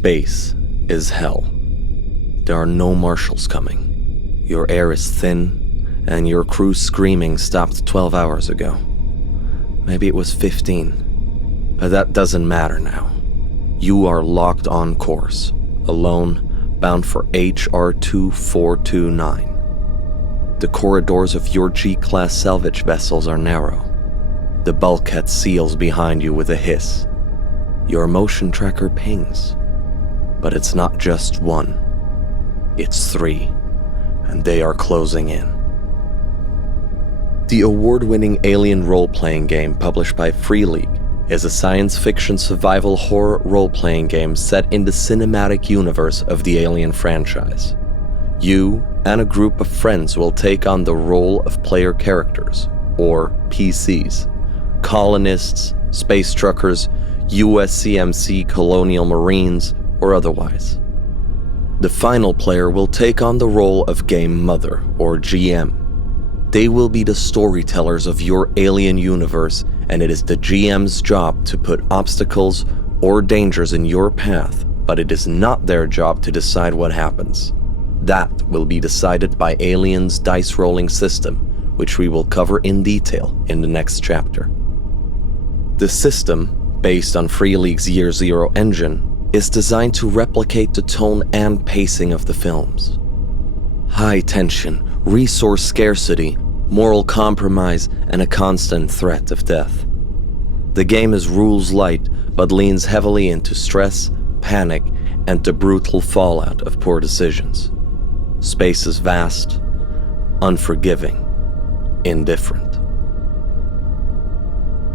Space is hell. There are no marshals coming. Your air is thin, and your crew screaming stopped 12 hours ago. Maybe it was 15, but that doesn't matter now. You are locked on course, alone, bound for HR 2429. The corridors of your G-class salvage vessels are narrow. The bulkhead seals behind you with a hiss. Your motion tracker pings. But it's not just one. It's 3, and they are closing in. The award-winning Alien role-playing game published by Free League is a science fiction survival horror role-playing game set in the cinematic universe of the Alien franchise. You and a group of friends will take on the role of player characters, or PCs, colonists, space truckers, USCMC colonial marines, or otherwise. The final player will take on the role of Game Mother, or GM. They will be the storytellers of your alien universe, and it is the GM's job to put obstacles or dangers in your path, but it is not their job to decide what happens. That will be decided by Alien's dice rolling system, which we will cover in detail in the next chapter. The system, based on Free League's Year Zero engine, is designed to replicate the tone and pacing of the films. High tension, resource scarcity, moral compromise, and a constant threat of death. The game is rules light, but leans heavily into stress, panic, and the brutal fallout of poor decisions. Space is vast, unforgiving, indifferent.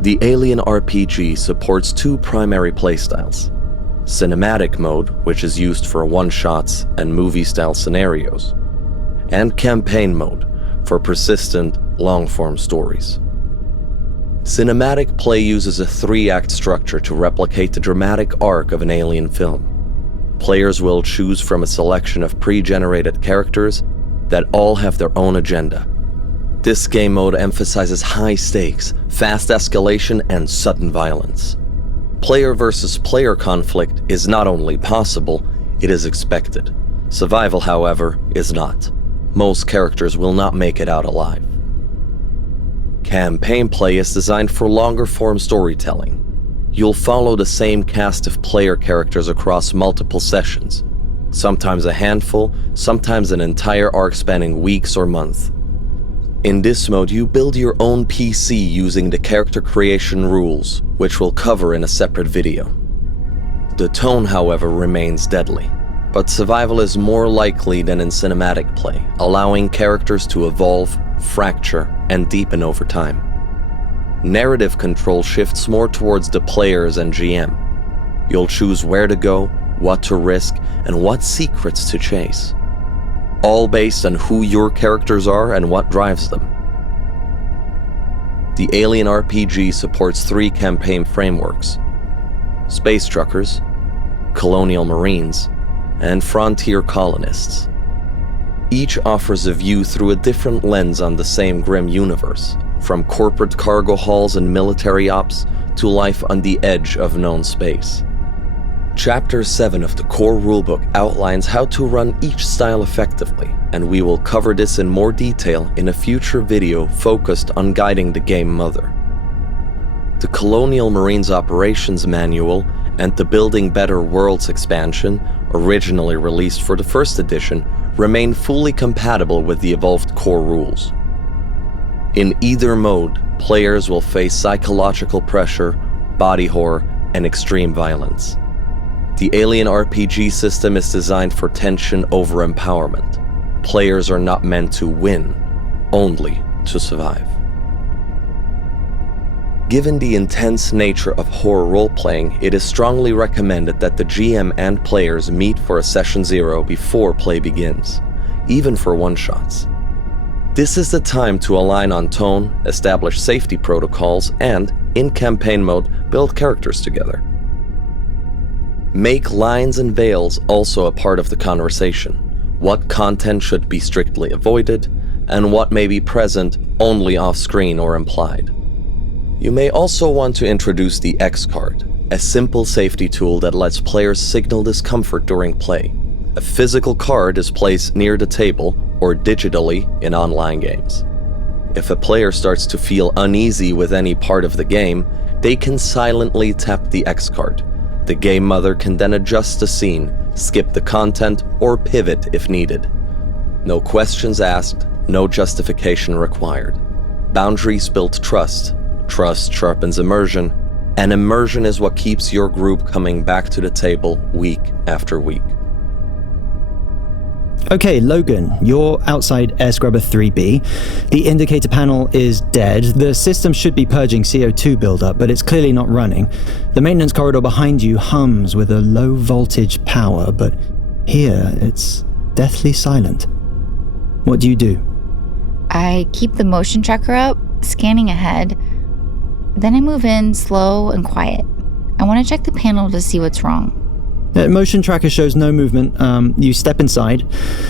The AlienRpg supports 2 primary playstyles: cinematic mode, which is used for one-shots and movie-style scenarios, and campaign mode for persistent, long-form stories. Cinematic play uses a 3-act structure to replicate the dramatic arc of an Alien film. Players will choose from a selection of pre-generated characters that all have their own agenda. This game mode emphasizes high stakes, fast escalation, and sudden violence. Player versus player conflict is not only possible, it is expected. Survival, however, is not. Most characters will not make it out alive. Campaign play is designed for longer form storytelling. You'll follow the same cast of player characters across multiple sessions, sometimes a handful, sometimes an entire arc spanning weeks or months. In this mode, you build your own PC using the character creation rules, which we'll cover in a separate video. The tone, however, remains deadly, but survival is more likely than in cinematic play, allowing characters to evolve, fracture, and deepen over time. Narrative control shifts more towards the players and GM. You'll choose where to go, what to risk, and what secrets to chase. All based on who your characters are and what drives them. The AlienRpg supports 3 campaign frameworks: space truckers, colonial marines, and frontier colonists. Each offers a view through a different lens on the same grim universe, from corporate cargo halls and military ops to life on the edge of known space. Chapter 7 of the core rulebook outlines how to run each style effectively, and we will cover this in more detail in a future video focused on guiding the game mother. The Colonial Marines Operations Manual and the Building Better Worlds expansion, originally released for the first edition, remain fully compatible with the evolved core rules. In either mode, players will face psychological pressure, body horror, and extreme violence. The AlienRpg system is designed for tension over empowerment. Players are not meant to win, only to survive. Given the intense nature of horror role-playing, it is strongly recommended that the GM and players meet for a session 0 before play begins, even for one-shots. This is the time to align on tone, establish safety protocols, and, in campaign mode, build characters together. Make lines and veils also a part of the conversation. What content should be strictly avoided, and what may be present only off-screen or implied. You may also want to introduce the X card, a simple safety tool that lets players signal discomfort during play. A physical card is placed near the table or digitally in online games. If a player starts to feel uneasy with any part of the game, they can silently tap the X card. The game mother can then adjust the scene, skip the content, or pivot if needed. No questions asked, no justification required. Boundaries build trust. Trust sharpens immersion, and immersion is what keeps your group coming back to the table week after week. Okay, Logan, you're outside Air Scrubber 3B. The indicator panel is dead. The system should be purging CO2 buildup, but it's clearly not running. The maintenance corridor behind you hums with a low voltage power, but here it's deathly silent. What do you do? I keep the motion tracker up, scanning ahead. Then I move in slow and quiet. I want to check the panel to see what's wrong. Motion tracker shows no movement. You step inside.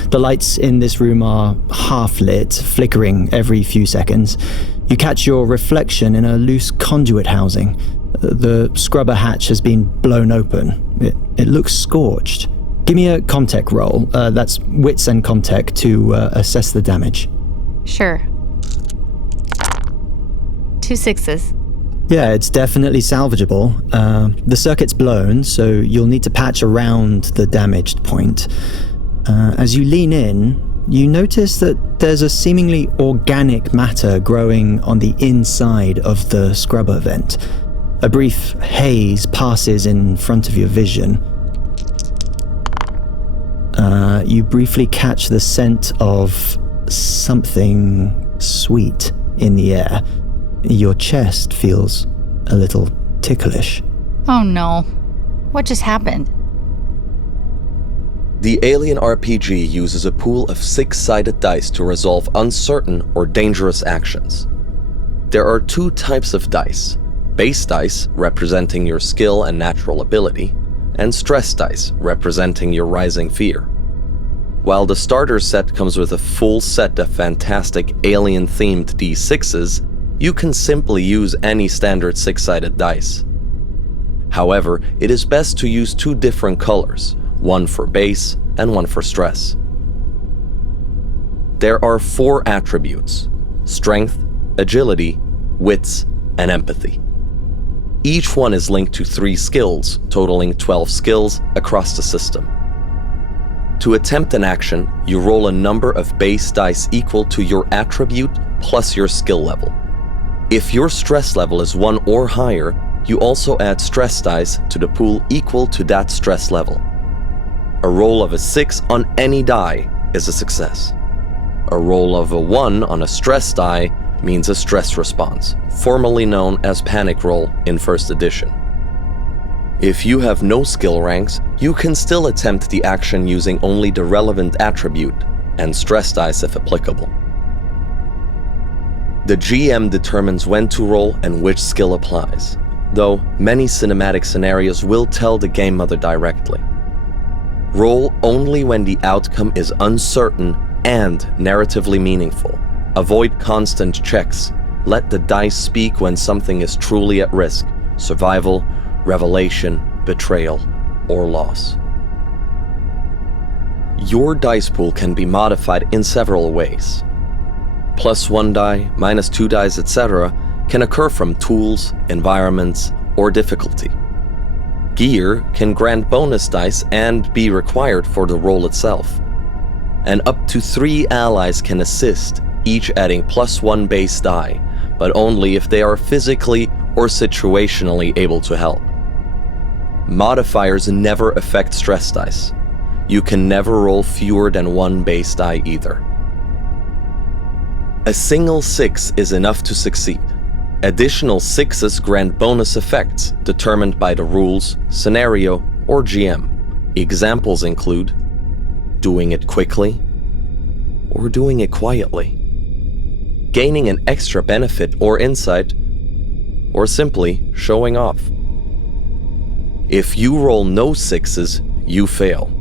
The lights in this room are half lit, flickering every few seconds. You catch your reflection in a loose conduit housing. The scrubber hatch has been blown open. It looks scorched. Give me a Comtech roll. That's Wits and Comtech to assess the damage. Sure. 2 6s. Yeah, it's definitely salvageable. The circuit's blown, so you'll need to patch around the damaged point. As you lean in, you notice that there's a seemingly organic matter growing on the inside of the scrubber vent. A brief haze passes in front of your vision. You briefly catch the scent of something sweet in the air. Your chest feels a little ticklish. Oh no. What just happened? The AlienRpg uses a pool of 6-sided dice to resolve uncertain or dangerous actions. There are 2 types of dice: base dice, representing your skill and natural ability, and stress dice, representing your rising fear. While the starter set comes with a full set of fantastic alien-themed D6s, you can simply use any standard 6-sided dice. However, it is best to use 2 different colors, one for base and one for stress. There are 4 attributes: strength, agility, wits, and empathy. Each one is linked to 3 skills, totaling 12 skills across the system. To attempt an action, you roll a number of base dice equal to your attribute plus your skill level. If your stress level is 1 or higher, you also add stress dice to the pool equal to that stress level. A roll of a 6 on any die is a success. A roll of a 1 on a stress die means a stress response, formerly known as panic roll in 1st edition. If you have no skill ranks, you can still attempt the action using only the relevant attribute, and stress dice if applicable. The GM determines when to roll and which skill applies, though many cinematic scenarios will tell the game mother directly. Roll only when the outcome is uncertain and narratively meaningful. Avoid constant checks. Let the dice speak when something is truly at risk: survival, revelation, betrayal, or loss. Your dice pool can be modified in several ways. +1 die, -2 dice, etc. can occur from tools, environments, or difficulty. Gear can grant bonus dice and be required for the roll itself. And up to 3 allies can assist, each adding +1 base die, but only if they are physically or situationally able to help. Modifiers never affect stress dice. You can never roll fewer than 1 base die either. A single 6 is enough to succeed. Additional 6s grant bonus effects determined by the rules, scenario, or GM. Examples include doing it quickly or doing it quietly, gaining an extra benefit or insight, or simply showing off. If you roll no 6s, you fail.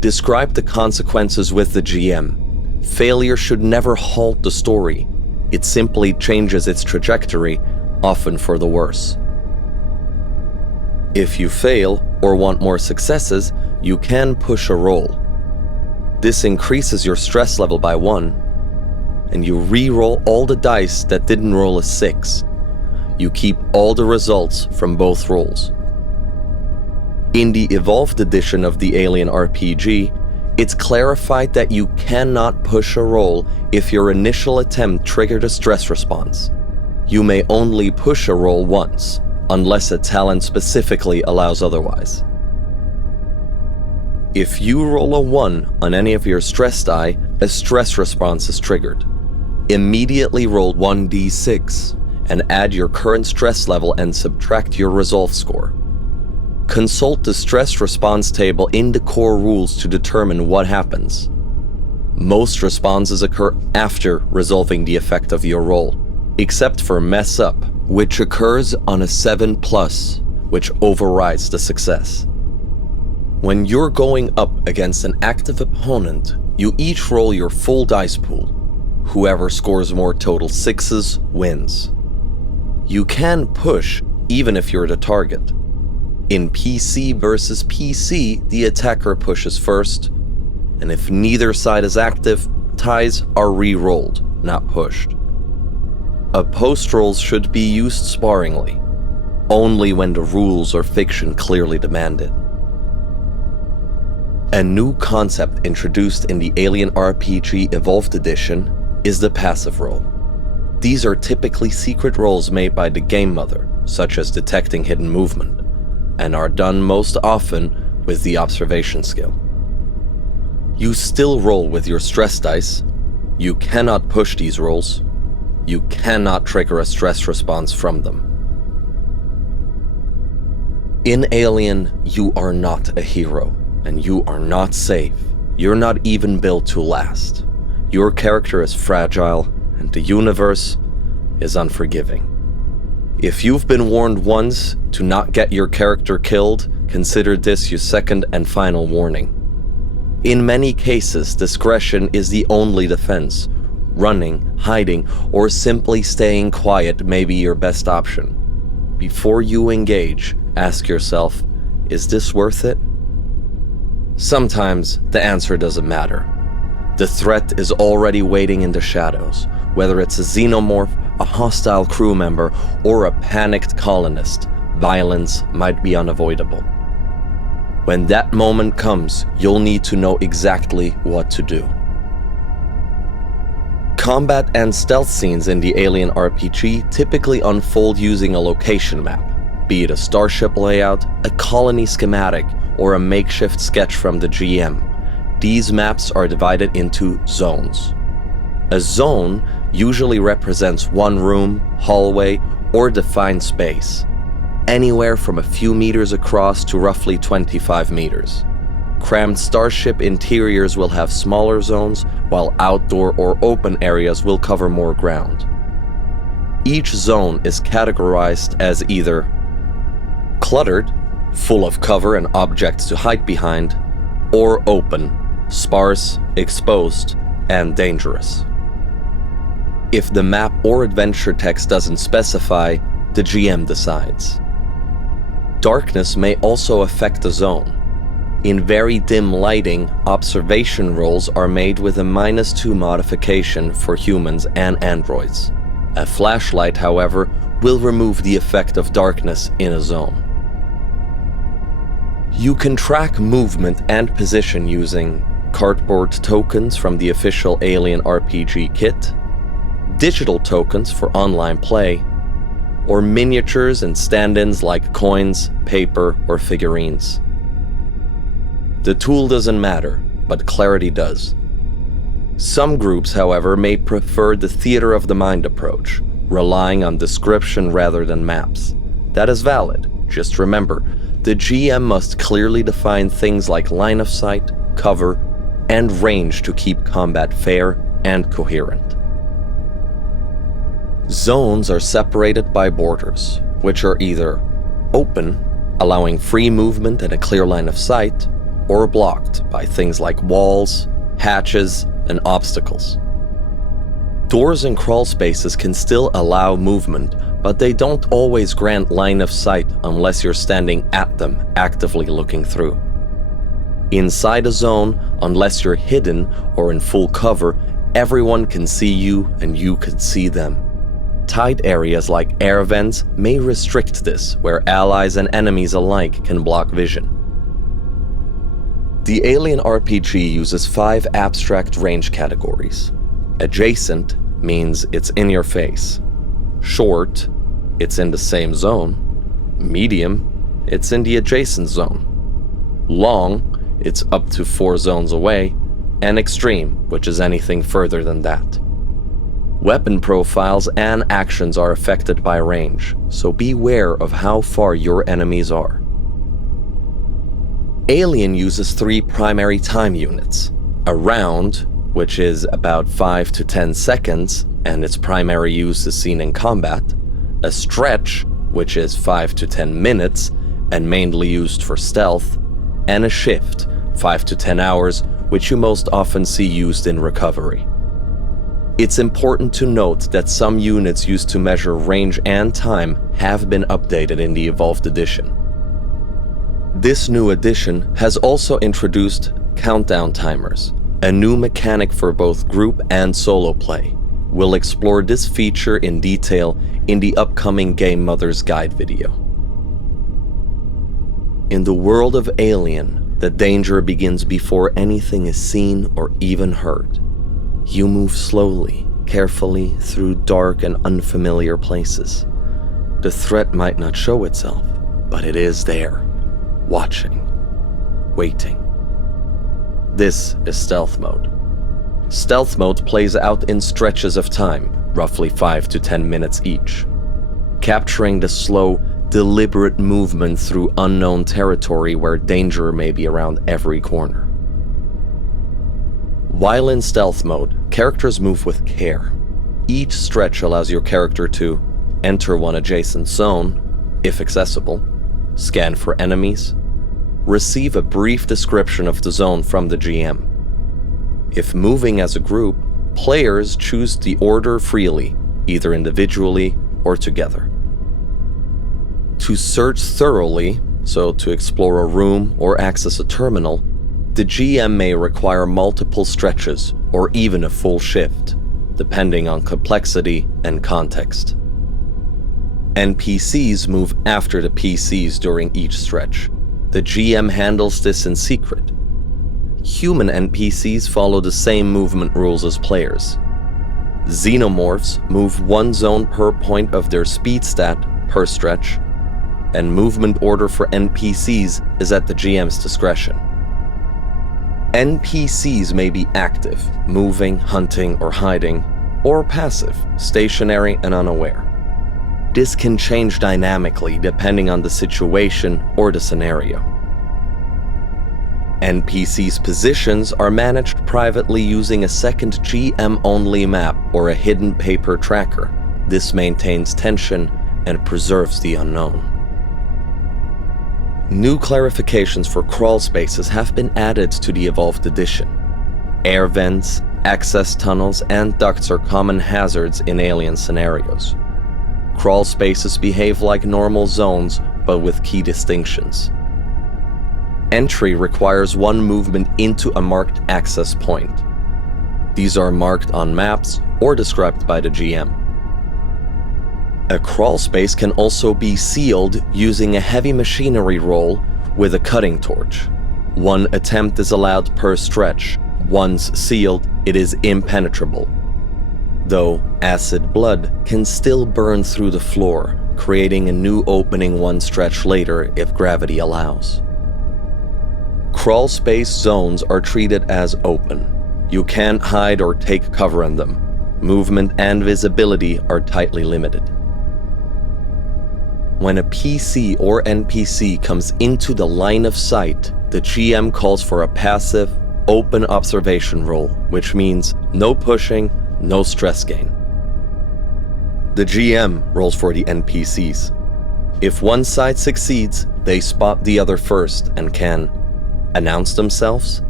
Describe the consequences with the GM. Failure should never halt the story. It simply changes its trajectory, often for the worse. If you fail or want more successes, you can push a roll. This increases your stress level by 1, and you re-roll all the dice that didn't roll a 6. You keep all the results from both rolls. In the Evolved edition of the AlienRpg, it's clarified that you cannot push a roll if your initial attempt triggered a stress response. You may only push a roll once, unless a talent specifically allows otherwise. If you roll a 1 on any of your stress die, a stress response is triggered. Immediately roll 1d6 and add your current stress level and subtract your resolve score. Consult the stress response table in the core rules to determine what happens. Most responses occur after resolving the effect of your roll, except for mess up, which occurs on a 7+, which overrides the success. When you're going up against an active opponent, you each roll your full dice pool. Whoever scores more total 6s wins. You can push even if you're the target. In PC versus PC, the attacker pushes first, and if neither side is active, ties are re-rolled, not pushed. Opposed rolls should be used sparingly, only when the rules or fiction clearly demand it. A new concept introduced in the AlienRpg Evolved Edition is the passive roll. These are typically secret rolls made by the game mother, such as detecting hidden movement, and are done most often with the observation skill. You still roll with your stress dice. You cannot push these rolls. You cannot trigger a stress response from them. In Alien, you are not a hero, and you are not safe. You're not even built to last. Your character is fragile, and the universe is unforgiving. If you've been warned once to not get your character killed, consider this your second and final warning. In many cases, discretion is the only defense. Running, hiding, or simply staying quiet may be your best option. Before you engage, ask yourself, is this worth it? Sometimes the answer doesn't matter. The threat is already waiting in the shadows, whether it's a xenomorph, a hostile crew member, or a panicked colonist. Violence might be unavoidable. When that moment comes, you'll need to know exactly what to do. Combat and stealth scenes in the AlienRpg typically unfold using a location map, be it a starship layout, a colony schematic, or a makeshift sketch from the GM. These maps are divided into zones. A zone usually represents one room, hallway, or defined space, anywhere from a few meters across to roughly 25 meters. Crammed starship interiors will have smaller zones, while outdoor or open areas will cover more ground. Each zone is categorized as either cluttered, full of cover and objects to hide behind, or open, sparse, exposed, and dangerous. If the map or adventure text doesn't specify, the GM decides. Darkness may also affect the zone. In very dim lighting, observation rolls are made with a -2 modification for humans and androids. A flashlight, however, will remove the effect of darkness in a zone. You can track movement and position using cardboard tokens from the official AlienRpg kit, digital tokens for online play, or miniatures and stand-ins like coins, paper, or figurines. The tool doesn't matter, but clarity does. Some groups, however, may prefer the theater of the mind approach, relying on description rather than maps. That is valid. Just remember, the GM must clearly define things like line of sight, cover, and range to keep combat fair and coherent. Zones are separated by borders, which are either open, allowing free movement and a clear line of sight, or blocked by things like walls, hatches, and obstacles. Doors and crawl spaces can still allow movement, but they don't always grant line of sight unless you're standing at them, actively looking through. Inside a zone, unless you're hidden or in full cover, everyone can see you and you can see them. Tight areas like air vents may restrict this, where allies and enemies alike can block vision. The AlienRpg uses 5 abstract range categories. Adjacent means it's in your face. Short, it's in the same zone. Medium, it's in the adjacent zone. Long, it's up to 4 zones away. And extreme, which is anything further than that. Weapon profiles and actions are affected by range, so beware of how far your enemies are. Alien uses 3 primary time units. A round, which is about 5 to 10 seconds, and its primary use is seen in combat. A stretch, which is 5 to 10 minutes, and mainly used for stealth. And a shift, 5 to 10 hours, which you most often see used in recovery. It's important to note that some units used to measure range and time have been updated in the Evolved Edition. This new edition has also introduced countdown timers, a new mechanic for both group and solo play. We'll explore this feature in detail in the upcoming Game Mother's Guide video. In the world of Alien, the danger begins before anything is seen or even heard. You move slowly, carefully through dark and unfamiliar places. The threat might not show itself, but it is there, watching, waiting. This is stealth mode. Stealth mode plays out in stretches of time, roughly 5 to 10 minutes each, capturing the slow, deliberate movement through unknown territory where danger may be around every corner. While in stealth mode, characters move with care. Each stretch allows your character to enter one adjacent zone, if accessible, scan for enemies, receive a brief description of the zone from the GM. If moving as a group, players choose the order freely, either individually or together. To search thoroughly, so to explore a room or access a terminal, the GM may require multiple stretches or even a full shift, depending on complexity and context. NPCs move after the PCs during each stretch. The GM handles this in secret. Human NPCs follow the same movement rules as players. Xenomorphs move 1 zone per point of their speed stat per stretch, and movement order for NPCs is at the GM's discretion. NPCs may be active, moving, hunting, or hiding, or passive, stationary and unaware. This can change dynamically depending on the situation or the scenario. NPCs' positions are managed privately using a second GM-only map or a hidden paper tracker. This maintains tension and preserves the unknown. New clarifications for crawl spaces have been added to the Evolved Edition. Air vents, access tunnels, and ducts are common hazards in alien scenarios. Crawl spaces behave like normal zones, but with key distinctions. Entry requires 1 movement into a marked access point. These are marked on maps or described by the GM. A crawl space can also be sealed using a heavy machinery roll with a cutting torch. 1 attempt is allowed per stretch. Once sealed, it is impenetrable. Though acid blood can still burn through the floor, creating a new opening 1 stretch later if gravity allows. Crawl space zones are treated as open. You can't hide or take cover in them. Movement and visibility are tightly limited. When a PC or NPC comes into the line of sight, the GM calls for a passive, open observation roll, which means no pushing, no stress gain. The GM rolls for the NPCs. If one side succeeds, they spot the other first and can announce themselves,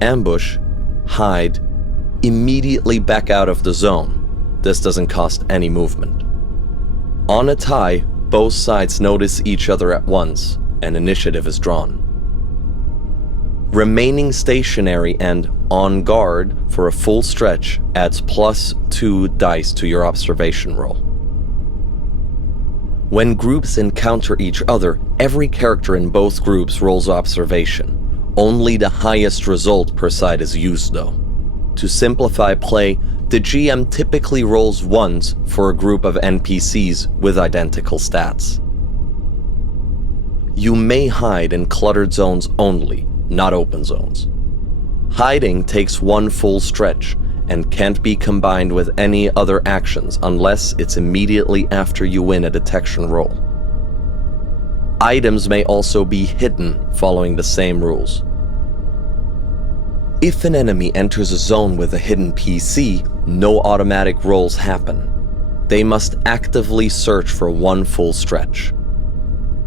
ambush, hide, immediately back out of the zone, this doesn't cost any movement. On a tie, both sides notice each other at once, and initiative is drawn. Remaining stationary and on guard for a full stretch adds +2 dice to your observation roll. When groups encounter each other, every character in both groups rolls observation. Only the highest result per side is used though. To simplify play, the GM typically rolls ones for a group of NPCs with identical stats. You may hide in cluttered zones only, not open zones. Hiding takes 1 full stretch and can't be combined with any other actions unless it's immediately after you win a detection roll. Items may also be hidden following the same rules. If an enemy enters a zone with a hidden PC, no automatic rolls happen. They must actively search for 1 full stretch.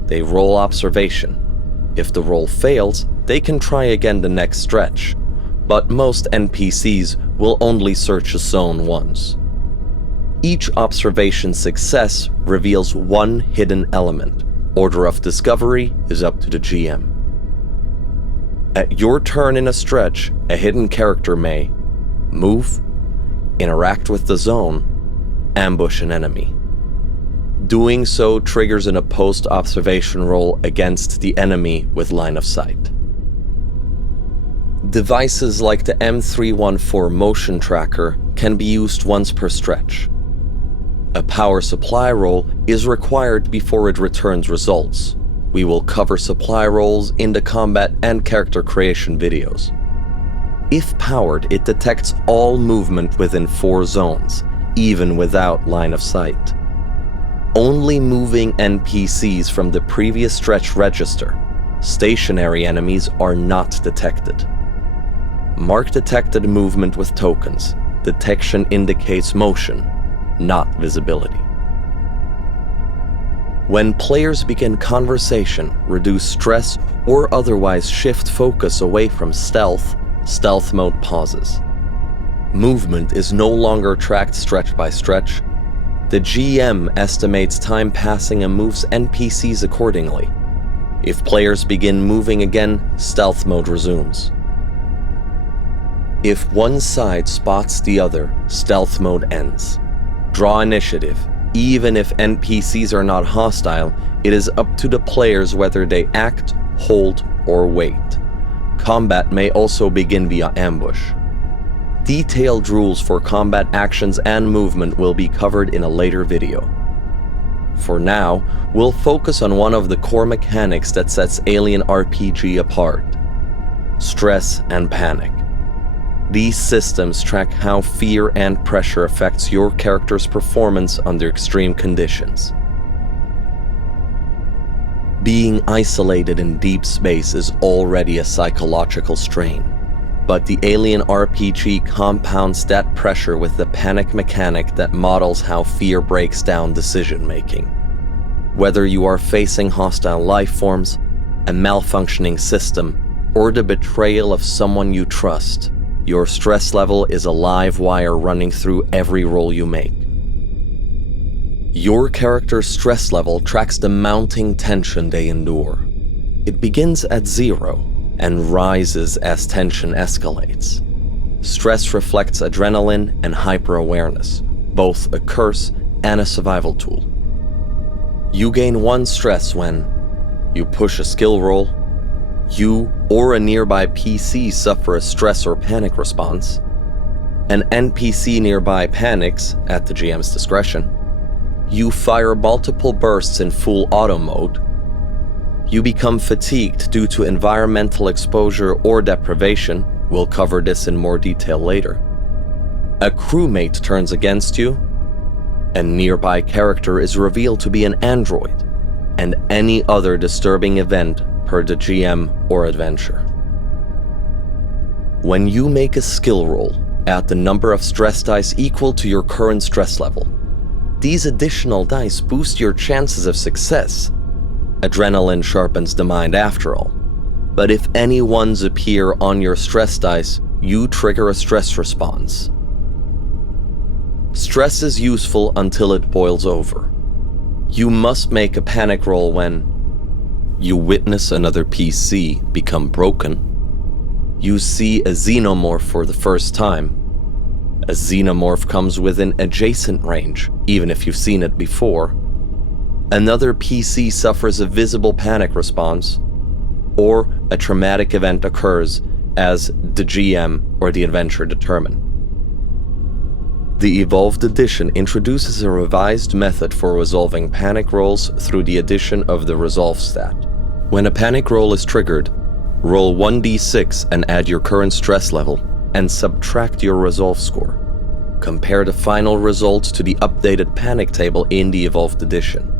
They roll observation. If the roll fails, they can try again the next stretch, but most NPCs will only search a zone once. Each observation success reveals 1 hidden element. Order of discovery is up to the GM. At your turn in a stretch, a hidden character may move, interact with the zone, ambush an enemy. Doing so triggers an opposed observation roll against the enemy with line of sight. Devices like the M314 motion tracker can be used once per stretch. A power supply roll is required before it returns results. We will cover supply rolls in the combat and character creation videos. If powered, it detects all movement within 4 zones, even without line of sight. Only moving NPCs from the previous stretch register. Stationary enemies are not detected. Mark detected movement with tokens. Detection indicates motion, not visibility. When players begin conversation, reduce stress, or otherwise shift focus away from stealth, stealth mode pauses. Movement is no longer tracked stretch by stretch. The GM estimates time passing and moves NPCs accordingly. If players begin moving again, stealth mode resumes. If one side spots the other, stealth mode ends. Draw initiative. Even if NPCs are not hostile, it is up to the players whether they act, hold, or wait. Combat may also begin via ambush. Detailed rules for combat actions and movement will be covered in a later video. For now, we'll focus on one of the core mechanics that sets AlienRpg apart: stress and panic. These systems track how fear and pressure affects your character's performance under extreme conditions. Being isolated in deep space is already a psychological strain, but the AlienRpg compounds that pressure with the panic mechanic that models how fear breaks down decision-making. Whether you are facing hostile life forms, a malfunctioning system, or the betrayal of someone you trust, your stress level is a live wire running through every roll you make. Your character's stress level tracks the mounting tension they endure. It begins at 0 and rises as tension escalates. Stress reflects adrenaline and hyper-awareness, both a curse and a survival tool. You gain 1 stress when you push a skill roll, you or a nearby PC suffer a stress or panic response, an NPC nearby panics at the GM's discretion, you fire multiple bursts in full auto mode, you become fatigued due to environmental exposure or deprivation, we'll cover this in more detail later, a crewmate turns against you, a nearby character is revealed to be an android, and any other disturbing event per the GM or adventure. When you make a skill roll, add the number of stress dice equal to your current stress level. These additional dice boost your chances of success. Adrenaline sharpens the mind after all. But if any ones appear on your stress dice, you trigger a stress response. Stress is useful until it boils over. You must make a panic roll when you witness another PC become broken, you see a xenomorph for the first time, a xenomorph comes within adjacent range, even if you've seen it before, another PC suffers a visible panic response, or a traumatic event occurs as the GM or the adventurer determine. The Evolved Edition introduces a revised method for resolving panic rolls through the addition of the resolve stat. When a panic roll is triggered, roll 1d6 and add your current stress level, and subtract your resolve score. Compare the final results to the updated panic table in the Evolved Edition.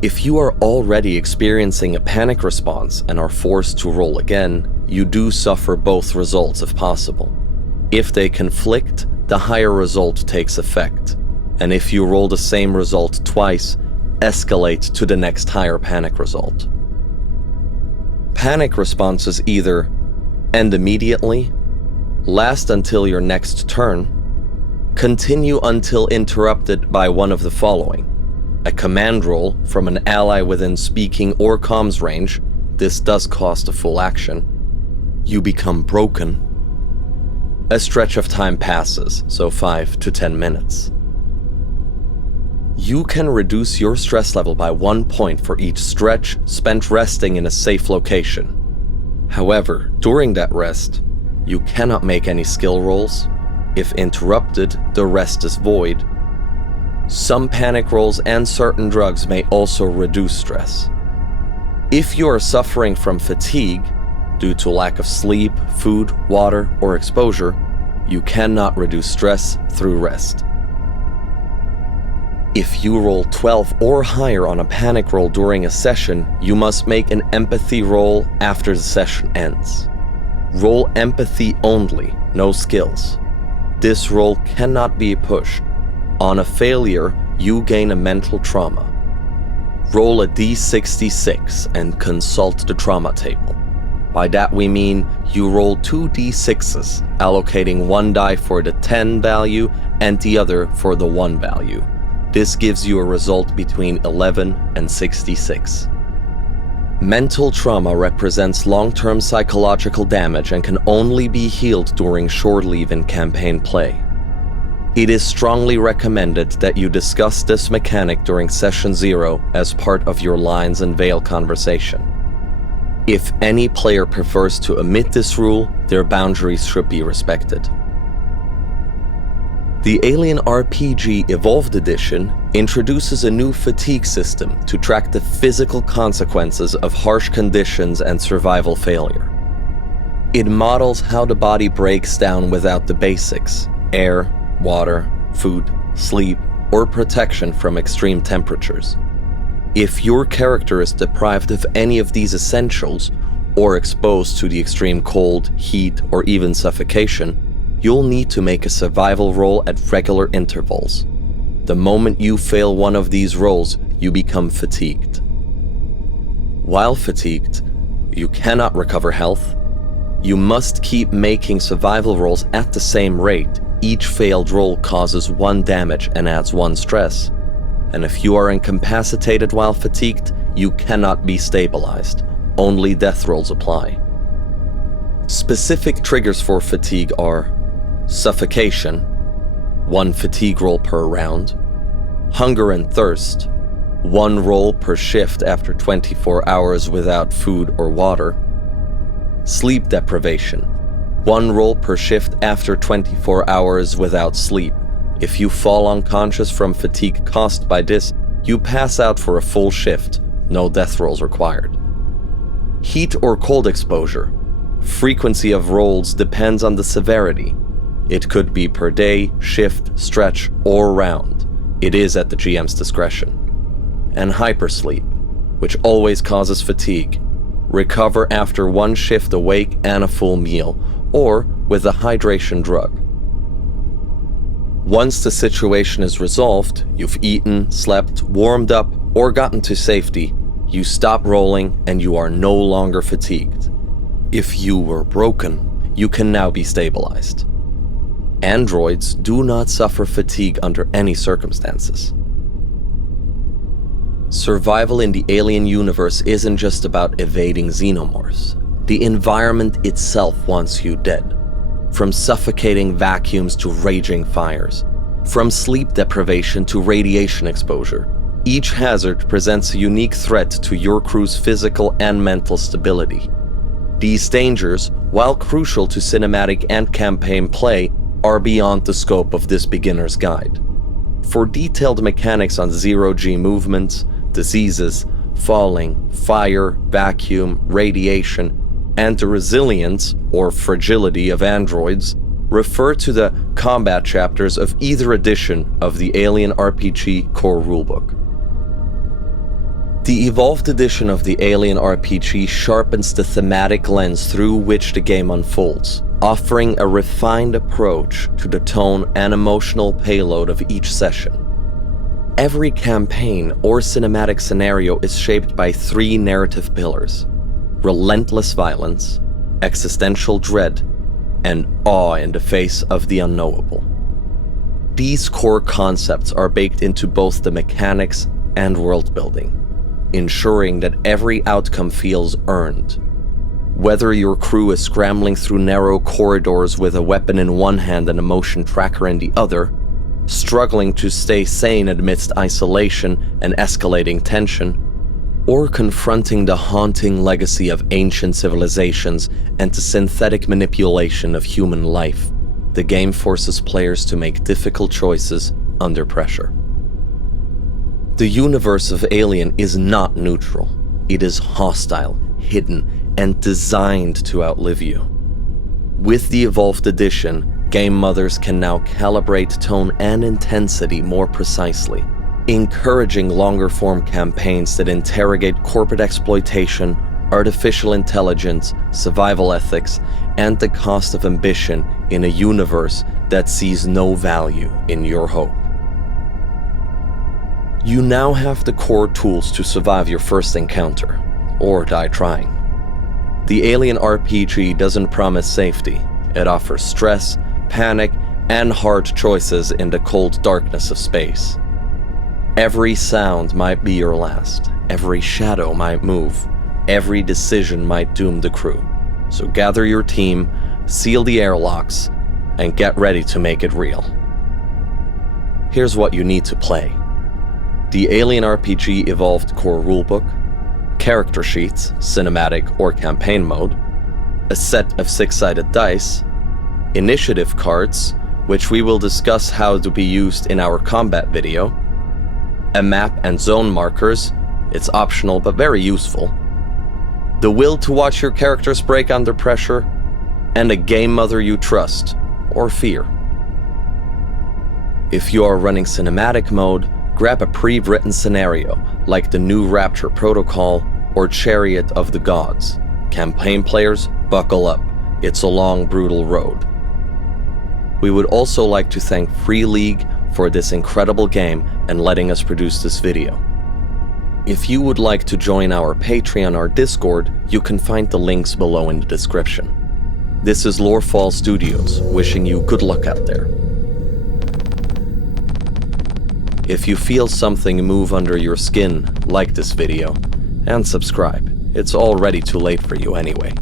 If you are already experiencing a panic response and are forced to roll again, you do suffer both results if possible. If they conflict, the higher result takes effect, and if you roll the same result twice, escalate to the next higher panic result. Panic responses either end immediately, last until your next turn, continue until interrupted by one of the following: a command roll from an ally within speaking or comms range, this does cost a full action, you become broken, a stretch of time passes, so 5 to 10 minutes. You can reduce your stress level by 1 point for each stretch spent resting in a safe location. However, during that rest, you cannot make any skill rolls. If interrupted, the rest is void. Some panic rolls and certain drugs may also reduce stress. If you are suffering from fatigue, due to lack of sleep, food, water, or exposure, you cannot reduce stress through rest. If you roll 12 or higher on a panic roll during a session, you must make an empathy roll after the session ends. Roll empathy only, no skills. This roll cannot be pushed. On a failure, you gain a mental trauma. Roll a d66 and consult the trauma table. By that we mean you roll 2 d6s, allocating one die for the 10 value and the other for the 1 value. This gives you a result between 11 and 66. Mental trauma represents long-term psychological damage and can only be healed during shore leave in campaign play. It is strongly recommended that you discuss this mechanic during Session 0 as part of your Lines and Veil conversation. If any player prefers to omit this rule, their boundaries should be respected. The AlienRpg Evolved Edition introduces a new fatigue system to track the physical consequences of harsh conditions and survival failure. It models how the body breaks down without the basics: air, water, food, sleep, or protection from extreme temperatures. If your character is deprived of any of these essentials, or exposed to the extreme cold, heat, or even suffocation, you'll need to make a survival roll at regular intervals. The moment you fail one of these rolls, you become fatigued. While fatigued, you cannot recover health. You must keep making survival rolls at the same rate. Each failed roll causes 1 damage and adds 1 stress. And if you are incapacitated while fatigued, you cannot be stabilized. Only death rolls apply. Specific triggers for fatigue are suffocation, 1 fatigue roll per round, hunger and thirst, 1 roll per shift after 24 hours without food or water, sleep deprivation, 1 roll per shift after 24 hours without sleep. If you fall unconscious from fatigue caused by this, you pass out for a full shift, no death rolls required. Heat or cold exposure. Frequency of rolls depends on the severity. It could be per day, shift, stretch, or round. It is at the GM's discretion. And hypersleep, which always causes fatigue. Recover after 1 shift awake and a full meal, or with a hydration drug. Once the situation is resolved, you've eaten, slept, warmed up, or gotten to safety, you stop rolling and you are no longer fatigued. If you were broken, you can now be stabilized. Androids do not suffer fatigue under any circumstances. Survival in the alien universe isn't just about evading xenomorphs. The environment itself wants you dead. From suffocating vacuums to raging fires. From sleep deprivation to radiation exposure. Each hazard presents a unique threat to your crew's physical and mental stability. These dangers, while crucial to cinematic and campaign play, are beyond the scope of this beginner's guide. For detailed mechanics on zero-G movements, diseases, falling, fire, vacuum, radiation, and the resilience or fragility of androids, refer to the combat chapters of either edition of the AlienRpg core rulebook. The evolved edition of the AlienRpg sharpens the thematic lens through which the game unfolds, offering a refined approach to the tone and emotional payload of each session. Every campaign or cinematic scenario is shaped by 3 narrative pillars: relentless violence, existential dread, and awe in the face of the unknowable. These core concepts are baked into both the mechanics and world building, ensuring that every outcome feels earned. Whether your crew is scrambling through narrow corridors with a weapon in one hand and a motion tracker in the other, struggling to stay sane amidst isolation and escalating tension, or confronting the haunting legacy of ancient civilizations and the synthetic manipulation of human life, the game forces players to make difficult choices under pressure. The universe of Alien is not neutral. It is hostile, hidden, and designed to outlive you. With the Evolved Edition, game mothers can now calibrate tone and intensity more precisely, encouraging longer-form campaigns that interrogate corporate exploitation, artificial intelligence, survival ethics, and the cost of ambition in a universe that sees no value in your hope. You now have the core tools to survive your first encounter, or die trying. The AlienRpg doesn't promise safety. It offers stress, panic, and hard choices in the cold darkness of space. Every sound might be your last. Every shadow might move. Every decision might doom the crew. So gather your team, seal the airlocks, and get ready to make it real. Here's what you need to play. The AlienRpg Evolved Core Rulebook, character sheets, cinematic or campaign mode, a set of 6-sided dice, initiative cards, which we will discuss how to be used in our combat video, a map and zone markers, it's optional but very useful, the will to watch your characters break under pressure, and a game mother you trust, or fear. If you are running cinematic mode, grab a pre-written scenario, like the new Rapture Protocol or Chariot of the Gods. Campaign players, buckle up. It's a long, brutal road. We would also like to thank Free League for this incredible game and letting us produce this video. If you would like to join our Patreon or Discord, you can find the links below in the description. This is Lorefall Studios, wishing you good luck out there. If you feel something move under your skin, like this video, and subscribe. It's already too late for you anyway.